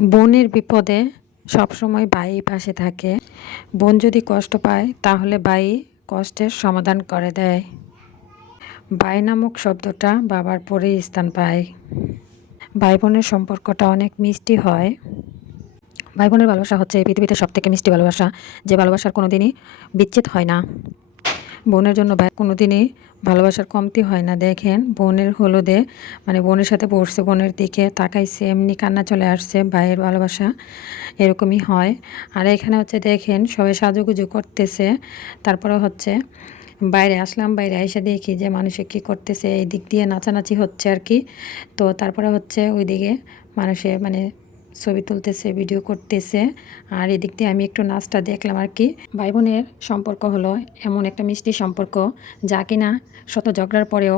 বোনের বিপদে সবসময় ভাই পাশে থাকে। বোন যদি কষ্ট পায় তাহলে ভাই কষ্টের সমাধান করে দেয়। ভাই নামক শব্দটা বাবার পরেই স্থান পায়। ভাই বোনের সম্পর্কটা অনেক মিষ্টি হয়। ভাই বোনের ভালোবাসা হচ্ছে এই পৃথিবীতে সবথেকে মিষ্টি ভালোবাসা, যে ভালোবাসার কোনোদিনই বিচ্ছেদ হয় না। বোনের জন্য ভাই কোনোদিনই ভালোবাসার কমতি হয় না। দেখেন বোনের হলুদে বোনের সাথে পড়ছে, বোনের দিকে তাকাইছে, এমনি কান্না চলে আসছে। ভাইয়ের ভালোবাসা এরকমই হয়। আর এখানে হচ্ছে দেখেন সবাই সাজুগুজু করতেছে। তারপরে হচ্ছে বাইরে আসলাম, বাইরে এসে দেখি যে মানুষে কি করতেছে, এই দিক দিয়ে নাচানাচি হচ্ছে আর কি। তো তারপরে হচ্ছে ওইদিকে মানুষে ছবি তুলতেছে, ভিডিও করতেছে। আর এদিক দিয়ে আমি একটু নাচটা দেখলাম আর কি। ভাই বোনের সম্পর্ক হলো এমন একটা মিষ্টি সম্পর্ক, যা কিনা শত ঝগড়ার পরেও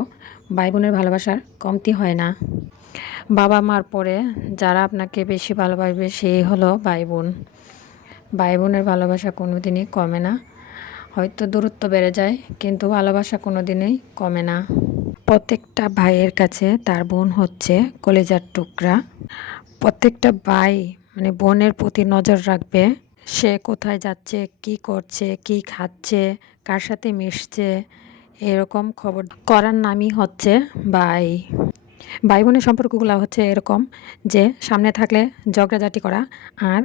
ভাই বোনের ভালোবাসার কমতি হয় না। বাবা মার পরে যারা আপনাকে বেশি ভালোবাসবে সেই হলো ভাই বোন। ভাই বোনের ভালোবাসা কোনো দিনই কমে না। হয়তো দূরত্ব বেড়ে যায়, কিন্তু ভালোবাসা কোনো দিনই কমে না। প্রত্যেকটা ভাইয়ের কাছে তার বোন হচ্ছে কলিজার টুকরা। প্রত্যেকটা ভাই বোনের প্রতি নজর রাখবে। সে কোথায় যাচ্ছে, কি করছে, কি খাচ্ছে, কার সাথে মিশছে, এরকম খবর করার নামই হচ্ছে ভাই। ভাই বোনের সম্পর্কগুলো হচ্ছে এরকম যে সামনে থাকলে ঝগড়াঝাটি করা, আর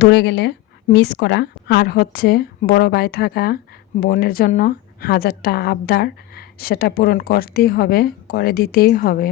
দূরে গেলে মিস করা, আর হচ্ছে বড় ভাই থাকা বোনের জন্য হাজারটা আবদার, সেটা পূরণ করতেই হবে, করে দিতেই হবে।